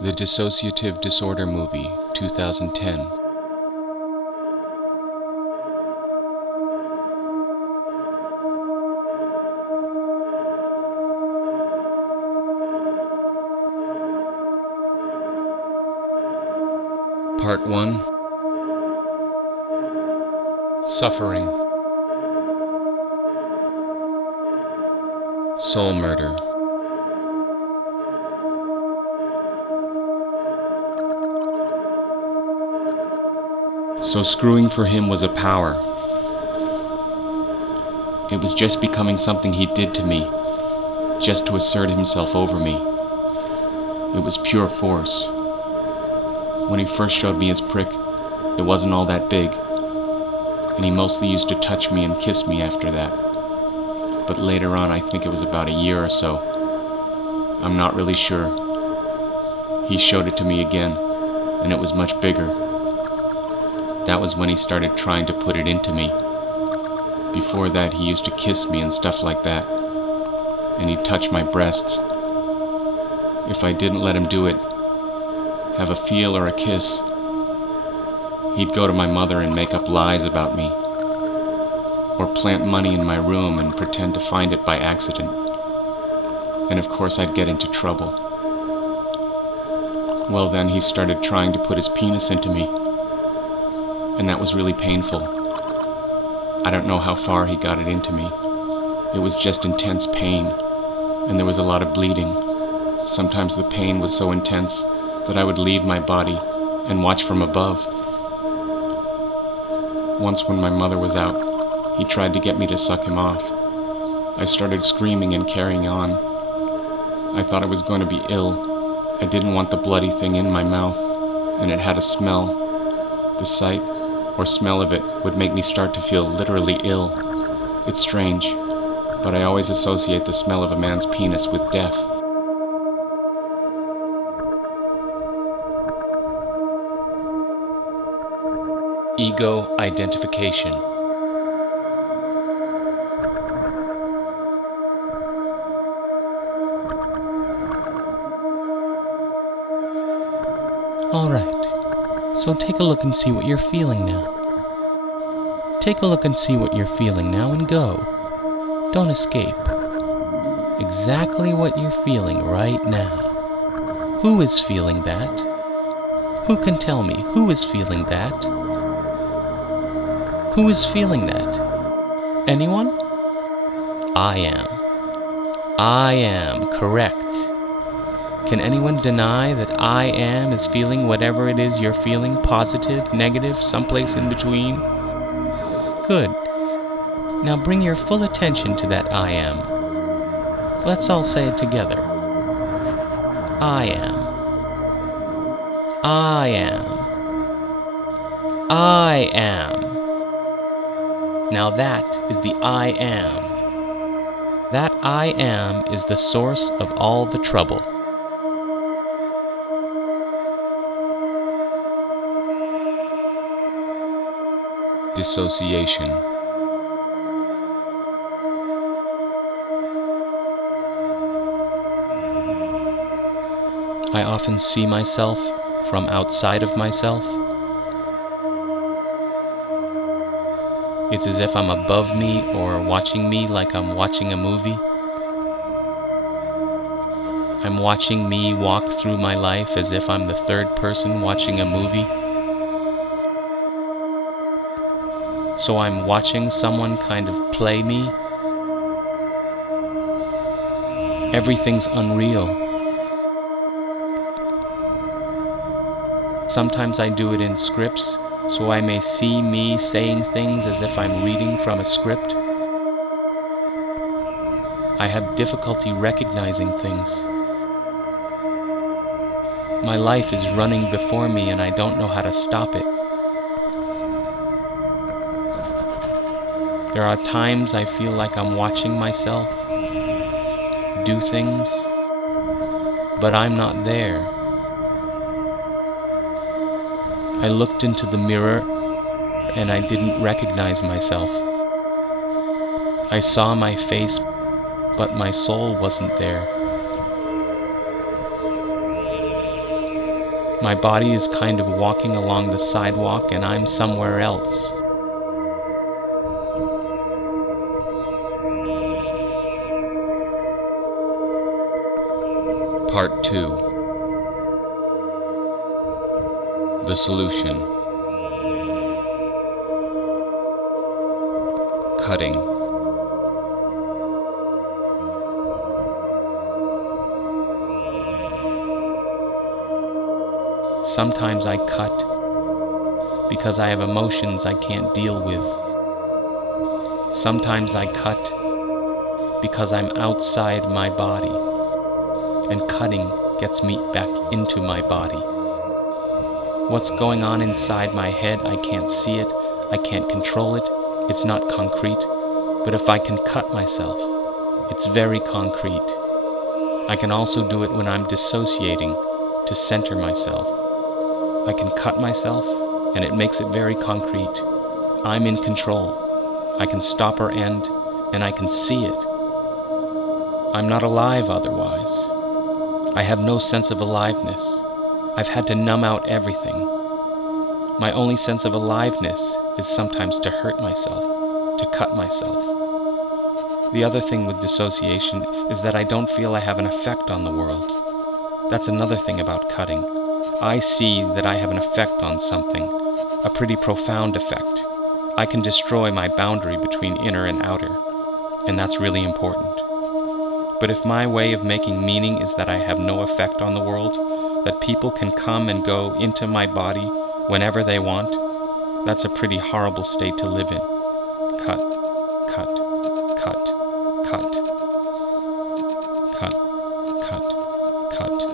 The Dissociative Disorder Movie, 2010. Part 1. Suffering. Soul murder. So screwing for him was a power. It was just becoming something he did to me, just to assert himself over me. It was pure force. When he first showed me his prick, it wasn't all that big, and he mostly used to touch me and kiss me after that. But later on, I think it was about a year or so, I'm not really sure, he showed it to me again, and it was much bigger. That was when he started trying to put it into me. Before that, he used to kiss me and stuff like that, and he'd touch my breasts. If I didn't let him do it, have a feel or a kiss, he'd go to my mother and make up lies about me, or plant money in my room and pretend to find it by accident. And of course I'd get into trouble. Well, then he started trying to put his penis into me, and that was really painful. I don't know how far he got it into me. It was just intense pain, and there was a lot of bleeding. Sometimes the pain was so intense that I would leave my body and watch from above. Once when my mother was out, he tried to get me to suck him off. I started screaming and carrying on. I thought I was going to be ill. I didn't want the bloody thing in my mouth, and it had a smell. The sight or smell of it would make me start to feel literally ill. It's strange, but I always associate the smell of a man's penis with death. Ego identification. All right, so take a look and see what you're feeling now. Take a look and see what you're feeling now and go. Don't escape. Exactly what you're feeling right now. Who is feeling that? Who can tell me who is feeling that? Who is feeling that? Anyone? I am. I am correct. Can anyone deny that I am is feeling whatever it is you're feeling, positive, negative, someplace in between? Good. Now bring your full attention to that I am. Let's all say it together. I am. I am. I am. Now that is the I am. That I am is the source of all the trouble. Dissociation. I often see myself from outside of myself. It's as if I'm above me or watching me like I'm watching a movie. I'm watching me walk through my life as if I'm the third person watching a movie. So I'm watching someone kind of play me. Everything's unreal. Sometimes I do it in scripts, so I may see me saying things as if I'm reading from a script. I have difficulty recognizing things. My life is running before me and I don't know how to stop it. There are times I feel like I'm watching myself do things, but I'm not there. I looked into the mirror and I didn't recognize myself. I saw my face, but my soul wasn't there. My body is kind of walking along the sidewalk and I'm somewhere else. Part 2. The solution. Cutting. Sometimes I cut because I have emotions I can't deal with. Sometimes I cut because I'm outside my body, and cutting gets me back into my body. What's going on inside my head, I can't see it, I can't control it, it's not concrete, but if I can cut myself, it's very concrete. I can also do it when I'm dissociating to center myself. I can cut myself, and it makes it very concrete. I'm in control. I can stop or end, and I can see it. I'm not alive otherwise. I have no sense of aliveness. I've had to numb out everything. My only sense of aliveness is sometimes to hurt myself, to cut myself. The other thing with dissociation is that I don't feel I have an effect on the world. That's another thing about cutting. I see that I have an effect on something, a pretty profound effect. I can destroy my boundary between inner and outer, and that's really important. But if my way of making meaning is that I have no effect on the world, that people can come and go into my body whenever they want, that's a pretty horrible state to live in. Cut, cut, cut, cut, cut, cut, cut.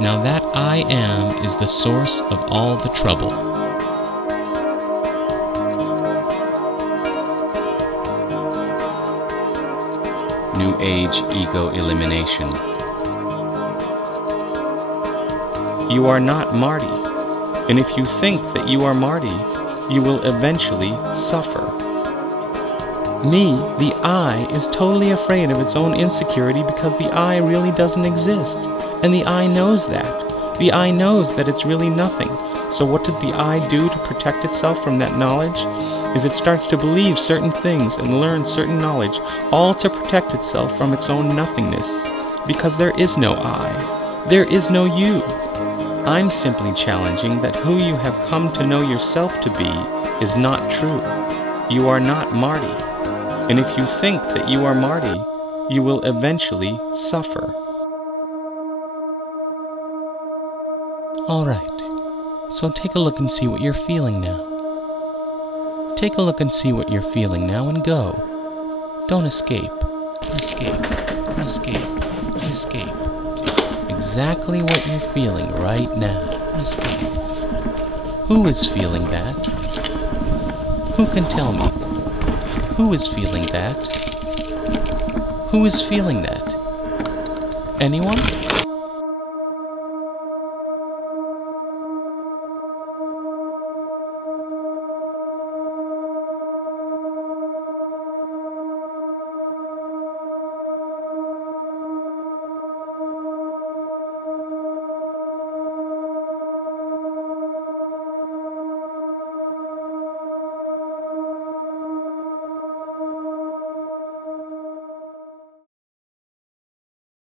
Now that I am is the source of all the trouble. New Age ego elimination. You are not Marty, and if you think that you are Marty, you will eventually suffer. Me, the I, is totally afraid of its own insecurity because the I really doesn't exist. And the I knows that. The I knows that it's really nothing. So what does the I do to protect itself from that knowledge? Is it starts to believe certain things and learn certain knowledge, all to protect itself from its own nothingness. Because there is no I. There is no you. I'm simply challenging that who you have come to know yourself to be is not true. You are not Marty. And if you think that you are Marty, you will eventually suffer. All right, so take a look and see what you're feeling now. Take a look and see what you're feeling now and go. Don't escape. Escape, escape, escape. Exactly what you're feeling right now. Escape. Who is feeling that? Who can tell me? Who is feeling that? Who is feeling that? Anyone?